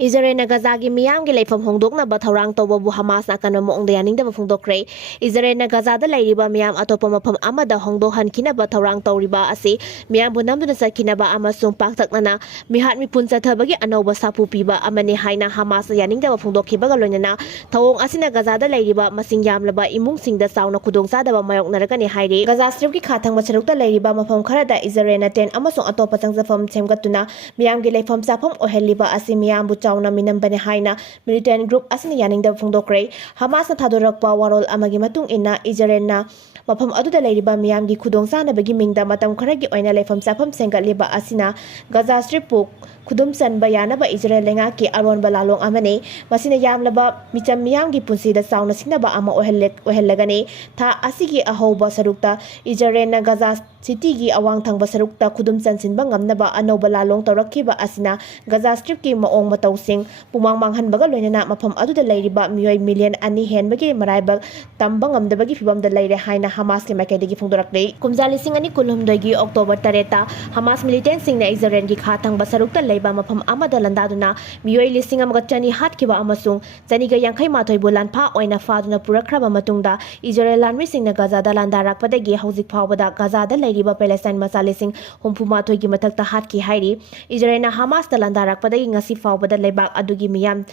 Israel Gazagi Miamgi Lefam Hongdok na Batarang Tobo Hamas Nakano on the Yaning de Fundokre. Israel Gaza the Ladiba Miam Atopamapam Amada Hongdohan Kinaba Tarang Toriba Asi, Miam Bunamuna Kinaba Amasung Paktak Nana, Mihat Mi Punza Tabagi Anouba Sapu Piba, Amani Haina Hamas Yaning de Fundoki Bagalona, Tawong Asina Gaza the Ladiba, Masing Yamlaba, Imung Sing the Sauna Kudong Sadaba Mayok Naragani Haidi, Gaza Stripki Katang Macharuka Ladiba Mapam Karada, Israel 10 Amazon Atopatang from Temgatuna, Miamgi Lefam Sapam or Heliba Asi Miam Chawna minambani haina militant group asina yaning da phungdokre Hamas na thadorakpa warol amagi matung ina Israel na mafam aduda leiriba miyamgi khudongsa bagi mingda matam kharagi oina lefam safam sengatliba asina Gaza Strip puk khudum san bayana ba Israel lenga ki aron balalong amane masina yamlaba micham miyamgi punsi da sauna sinaba ama ohellegani tha asigi ahoba sarukta Israel na Gaza City gi awang thangba sarukta khudum san sinba ngamnaba anouba lalong tawrakhiba asina Gaza Strip ki maong matawsing pumang manghan baga loinana mafam aduda leiriba miyoi million ani henbagi maraibal tambang ngamdabagi fibam da leire haina Hamas ke makadagi phungdorakle kumjali singani kulhumdagi October 3 Hamas militant singna Israel gi khathang basarukta leiba mafam amada landaduna miyoi lising amaga chani hatkiba amasung chaniga yankhai mathoi bulan pha oina faduna purakraba matungda Israel lanmi singna Gaza da landarakpadagi hauzik phawbada Gaza da leiriba Palestine masalising humpumathoi gi mathakta hatki hairi Israel na Hamas da landarakpadagi ngasi phawbada leibak adugi miyam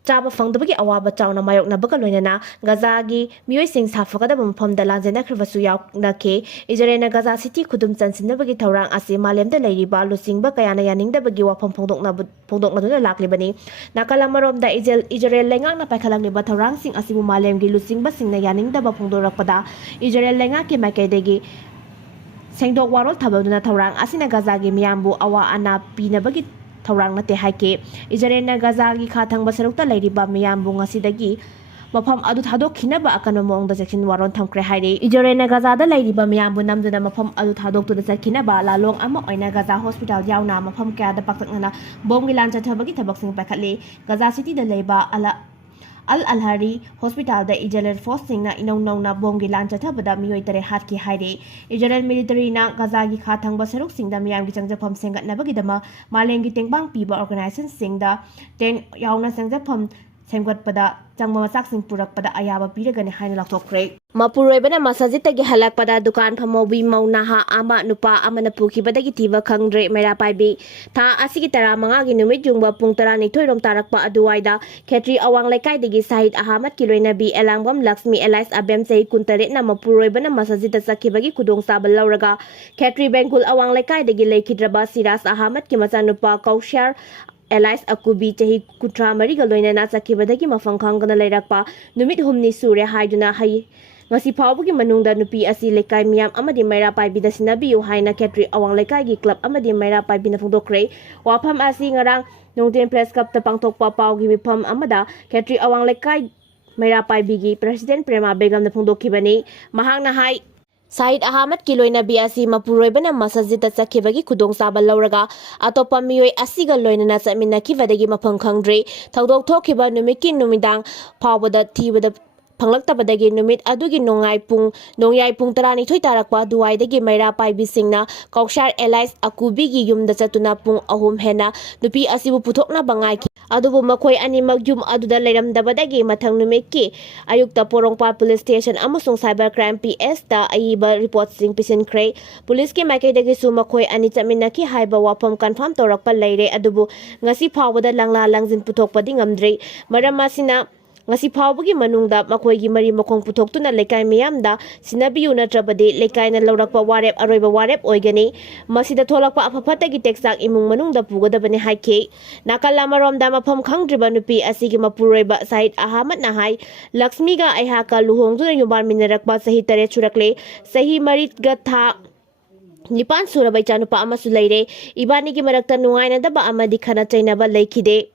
Chaba fangdabagi awaba chawna mayokna bagaloinana Gaza gi miyoi sing safagada mafamda lanjena khribasu yawnake Israel Gaza City khudum chansinabagi thawrang ase malemda leiriba lusingba kayana yaningdabagi wafam phongdokna laklibani nakala maromda Israel lengakna paikhalangliba thawrang sing asibu malemgi lusingba singna yaningdaba phongdorakpada Israel lengaki makaidagi sengdok warol thabaduna thawrang asina Gaza gi miyambu awa ana pinabagi Thorang nate haike Israel na Gaza gi khathang basarukta leiriba miyambu ngasidagi mafam adu thadok khinaba akano mong da section waron thamkre haire Israel na Gaza da leiriba miyambu namduna mafam adu thadok tu da sakhinaba lalong ama oina Gaza hospital yauna mafam kya da paktakna bomgi lan chathabagi thabaksing pakhatle Gaza City da leiba Al-Alhari Hospital da Israel Forcing na inaw-na bomgi lan chathabada miyoi tare hatki haire Israel military na Gaza gi khathang basaruk singda miyamgi changjapam sengat nabagidama malengi tengbang piba organization singda teng yauna changjapam semgatpada changma masaksing purakpada ayaba piragani haina laktokre Mapuroibana masajitagi halakpada dukan phamobi Naha ama Nupa Amana Pukhibadagi Thiba Khngdre merapaibi tha asigi tara manga gi numit jungba pung 12 rom tarakpa aduwaida khetri awang lekai digi Sahid Ahmad kiloina bi elangwam Lakshmi Elias Abem sei kuntare na Mapuroibana masajita sakibagi kudong sabal lauraga khetri Bengkul awang lekai digi leikidraba Siras Ahmad ki macha Nupa Kaushar Elias Akubi chahi kutra mari galoina na sakibadagi mafang khangana leirakpa numit humni sure haiduna hai ngasi phawbugi manungda nupi asi lekai miyam amadi maira paibida sinabiu haina khetri awang lekai gi club amadi maira paibina phungdokre wafam asi ngarang nongten press cup ta pangthokpa pawgi mifam amada khetri awang lekai maira paibigi president Prema Begam na phungdokhibani mahangna hai Sahid Ahmad kiloina biasi Mapuroibana masajita sakibagi kudong sabal lauraga atopa miyoi asiga loinana chaminakibadagi mafam Khngdre thawdok thokhiba numiki numidang phawbada thibada phanglaktabadagi numit adugi nongyai pung 12 tarakpa duwaidagi maira paibisingna Kaushar Elias Akubigi yumda chatuna pung 3 hena nupi asibu puthokna bangai adubu makhoi animak yum aduda leiramdabadagi mathang numikki ayukta porongpa police station amasung cyber crime PS ta aiba report sing pisinkhre police ki makaidagi su makhoi ani chaminaki haiba wafam confirm torakpa leire adubu ngasi phawbada langla langjin puthokpadi ngamdre maram asina ngasi phawbugi manungda makhoi gi mari makhong puthoktuna lekai miyamda sinabiyu natrabadi lekai na laurakpa warep aroiba warep oigani masida tholakpa apaphatagi texak imung manungda pugadabani haike nakala maromda mafam khangdriba nupi asigi mapuroiba Sahid Ahmad na hai Lakshmi ga aihaka luhongduna yumbar minarakpa sahi 3 surakle sahi marit ga tha nipan surabai chanupa amasu leire ibani gi marakta nungaina daba amadi khana chainaba leikhide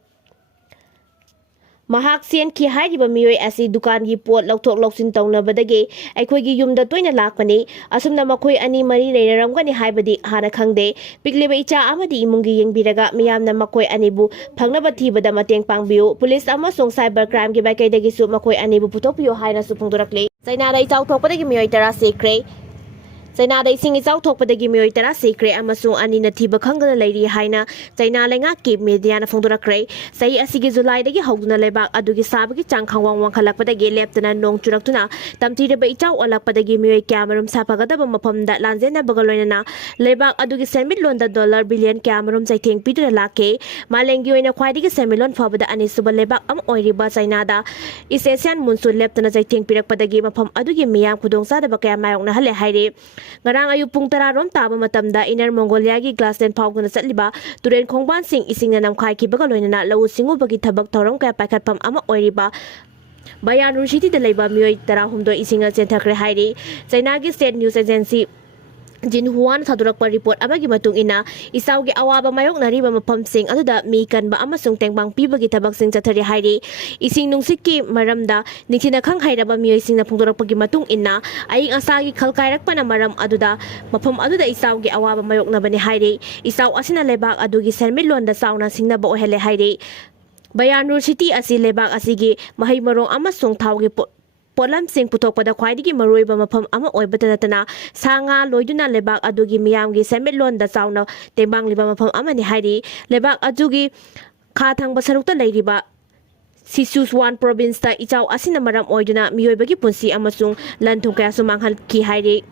Mahak Sien ki hairiba miyoi asi dukan gi pot lauthok loksin tawnabadagi aikhoi gi yumda toina lakpani asumna makhoi ani mari leiraramgani haibadi hana khangde pikleba icha amadi imungi yengbiraga miyamna makhoi anibu phangnaba thibada mateng pangbiu police amasung cyber crime gi bakaidagi su makhoi anibu puthokpiu haina su phungdorakle China da ichau thokpadagi miyoi tara Sikhre China ising ichau Thokpadagi Miyoi tara Sikhre amasung anina Thiba Khngdre leiri haina China leingakki media na phongdorakre sahi asigi July dagi hawduna lebak adugi sabagi chang khangwang wangkhalakpadagi leptana nong churaktuna tamthireba ichau olakpadagi Miyoi kyamarum sapagadaba mafamda lanjena bagaloinana lebak adugi semilonda dollar billion kyamarum chaitheng pidura lake malengi oina khwaidigi semilon fabada anisuba lebak am oiriba China da East Asian monsoon leptana chaitheng pirakpadagi mafam adugi miyam khudongsadaba kaya mayokna hale haire ngarang ayu pung tararom taba matamda Inner Mongolia gi Glassland phawgna chatliba turen khongban sing isingna namkhai kibaga loinana lau singubagi thabak thorom kaya paikhatpam ama oiriba Bayan City da leiba Miyoi tara humdo isinga chenthakre hairi China gi State News Agency Jinhuan sadurakpa report amagi matung ina isawgi awaba mayok nariba mapamsing aduda mi kanba amasung tengbang pibagi tabaksing chathari hairi ising nungsikki maramda ningthina khang hairaba Miyoi singna phongdorakpagi matung ina aing asagi khalkairakpana maram aduda mafam aduda isawgi awaba mayok nabani hairi isaw asina lebak adugi sermilonda sauna singnaba ohele hairi Bayan City asi lebak asigi mahai marong amasung thawgi Polam sing puthokpada khwaidigi maruiba mafam ama oibata natana sanga loiduna lebak adugi miyamgi semilon da sauna tembang liba mafam amani hairi lebak adugi kha thangba sarukta leiriba Sichuan province ta ichau asina maram oiduna miyoibagi punsi amasung lanthung kaya sumanghal ki hairi